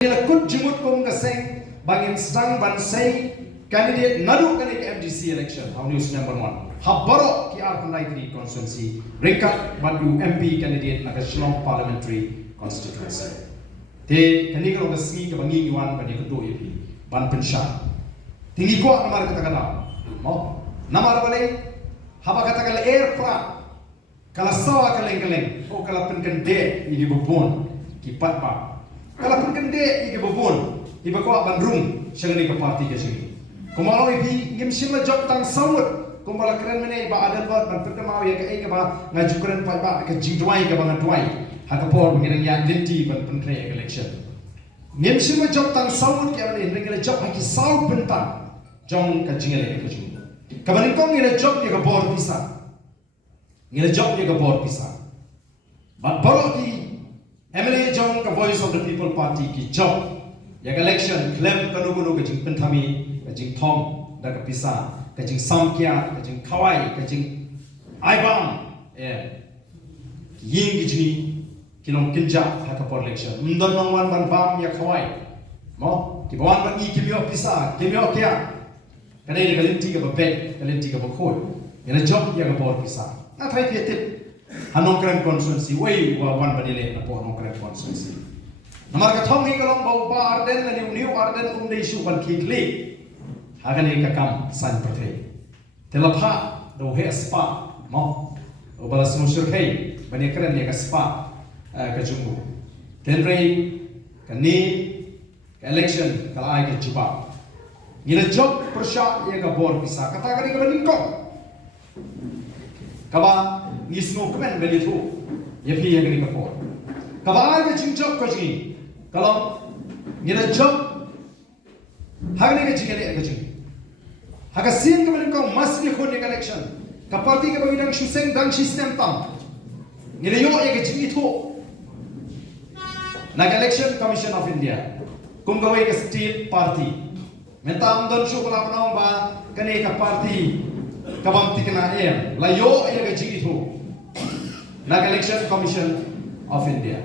Kut jumut kum kaseng bangin sang bansai candidate nadu kani MDC election how news number 1 habaro ki ar kunai constituency ringkat badu MP candidate national parliamentary constituency te kani ko gasmi ka bangi yuan bani ko do yepi ban pensha tingi ko namar kata kata mo namar bale haba kata kala air pra kala sawa kaleng o kala penkan de ni bobon ki patpa kalau pun kende ike bobon iba ko bandrung siyang ni ka party ka siya kumalo ibi ngim sila job tang sawut kumala keren mene iba adan bot ban pertama ya ka ba ngajukuran pa ba ka jingdwai ka bang dwai hakapor ngirang yang dinti ban pentre election ngim sila job tang sawut ka mene ngila job haki saw benta jong ka jingele ka jing kabanin ko ngila job ya ka bor pisa ngila job ya ka bor pisa ba boro di MLA Jong ka Voice of the People Party ki job yak election claim kanu ka jing penthami ka jing thom da ka pisa ka jing samkya ka jing khawai ka jing aibam ying ki jini kilong kinja ha ka por election ndon nongwan ban bam ya khawai mo ki bawan ban ki kimyo pisa kimyo kya kanai ka linti ka babek ka linti ka bakhoy yana job ya ka por pisa na thai pietip Hanongkran constituency way wa wan badile na po Hanongkran constituency namar ka thong hi kalong bau ba arden na new arden dei shu ban khikli hagani ka kam san pathe telapha do he spa mo obala smusur kai bani kran ne ka spa ka jumbu tenre ka ni election kala ai ka juba ngila job persha ye ka bor bisa kata kali ka bani ko kaba ngisno kmen beli tu ye phi ye gani ka por kaba ai ka ching job ka ji kalau ngila job hagni ka chingele ka ching haga sin ka bani ko mas ni khone election ka party ka bani dang shuseng dang system tam ngila yo ye ka ching itu na election commission of india kum ka ka state party mentam don shu kala panong ba kani ka party kabam tikna layo ye ka ching itu na election commission of india